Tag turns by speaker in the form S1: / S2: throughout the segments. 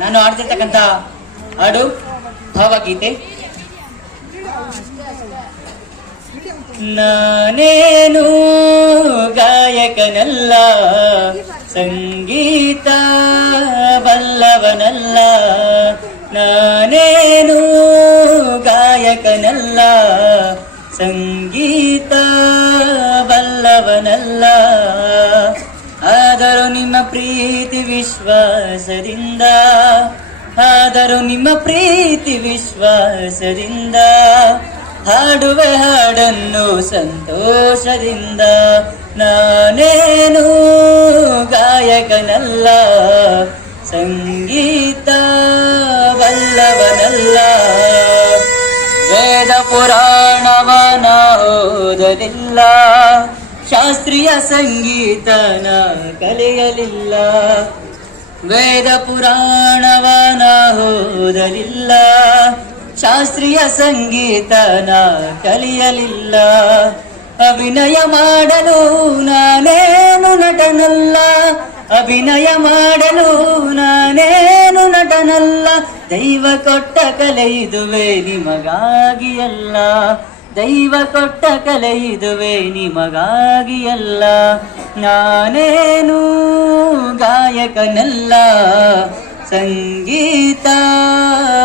S1: ನಾನು ಆಡ್ತಿರ್ತಕ್ಕಂಥ ಹಾಡು ಭಾವಗೀತೆ. ನಾನೇನು ಗಾಯಕನಲ್ಲ ಸಂಗೀತ ಬಲ್ಲವನಲ್ಲ ನಾನೇನು ಗಾಯಕನಲ್ಲ ಸಂಗೀತ ಬಲ್ಲವನಲ್ಲ ನಿಮ್ಮ ಪ್ರೀತಿ ವಿಶ್ವಾಸದಿಂದ, ಆದರೂ ನಿಮ್ಮ ಪ್ರೀತಿ ವಿಶ್ವಾಸದಿಂದ, ಹಾಡುವೆ ಹಾಡನ್ನು ಸಂತೋಷದಿಂದ, ನಾನೇನು ಗಾಯಕನಲ್ಲ ಸಂಗೀತ ಬಲ್ಲವನಲ್ಲ ವೇದ ಪುರಾಣವನ ಓದಲಿಲ್ಲ ಶಾಸ್ತ್ರೀಯ ಸಂಗೀತನ ಕಲಿಯಲಿಲ್ಲ. ವೇದ ಪುರಾಣವನ ಓದಲಿಲ್ಲ. ಶಾಸ್ತ್ರೀಯ ಸಂಗೀತನ ಕಲಿಯಲಿಲ್ಲ. ಅಭಿನಯ ಮಾಡಲು ನಾನೇನು ನಟನಲ್ಲ. ಅಭಿನಯ ಮಾಡಲು ನಾನೇನು ನಟನಲ್ಲ. ದೈವ ಕೊಟ್ಟ ಕಲೆ ಇದುವೆ ನಿಮಗಾಗಿ ಅಲ್ಲ ದೈವ ಕೊಟ್ಟ ಕಲೆ ಇದುವೆ ನಿಮಗಾಗಿ ಅಲ್ಲ ನಾನೇನು ಗಾಯಕನಲ್ಲ ಸಂಗೀತ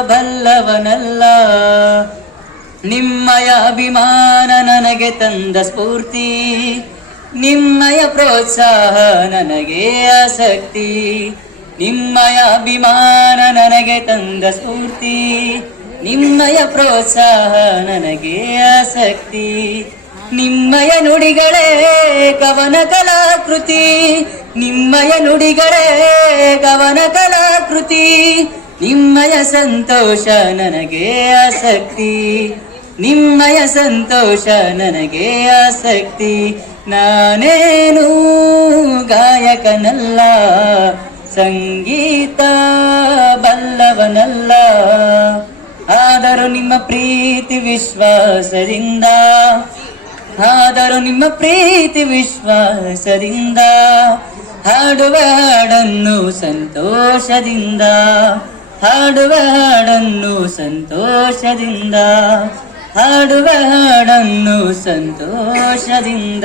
S1: ಬಲ್ಲವನಲ್ಲ ನಿಮ್ಮಯ ಅಭಿಮಾನ ನನಗೆ ತಂದ ಸ್ಫೂರ್ತಿ, ನಿಮ್ಮಯ ಪ್ರೋತ್ಸಾಹ ನನಗೆ ಆಸಕ್ತಿ, ನಿಮ್ಮಯ ಅಭಿಮಾನ ನನಗೆ ತಂದ ಸ್ಫೂರ್ತಿ. ನಿಮ್ಮಯ ಪ್ರೋತ್ಸಾಹ ನನಗೆ ಆಸಕ್ತಿ. ನಿಮ್ಮಯ ನುಡಿಗಳೇ ಕವನ ಕಲಾಕೃತಿ. ನಿಮ್ಮಯ ನುಡಿಗಳೇ ಕವನ ಕಲಾಕೃತಿ. ನಿಮ್ಮಯ ಸಂತೋಷ ನನಗೆ ಆಸಕ್ತಿ. ನಿಮ್ಮಯ ಸಂತೋಷ ನನಗೆ ಆಸಕ್ತಿ. ನಾನೇನು ಗಾಯಕನಲ್ಲ, ಸಂಗೀತ ಬಲ್ಲವನಲ್ಲ. ನಿಮ್ಮ ಪ್ರೀತಿ ವಿಶ್ವಾಸದಿಂದ, ಆದರೂ ನಿಮ್ಮ ಪ್ರೀತಿ ವಿಶ್ವಾಸದಿಂದ, ಹಾಡುವ ಹಾಡನ್ನು ಸಂತೋಷದಿಂದ, ಹಾಡುವ ಹಾಡನ್ನು ಸಂತೋಷದಿಂದ, ಹಾಡುವ ಹಾಡನ್ನು ಸಂತೋಷದಿಂದ.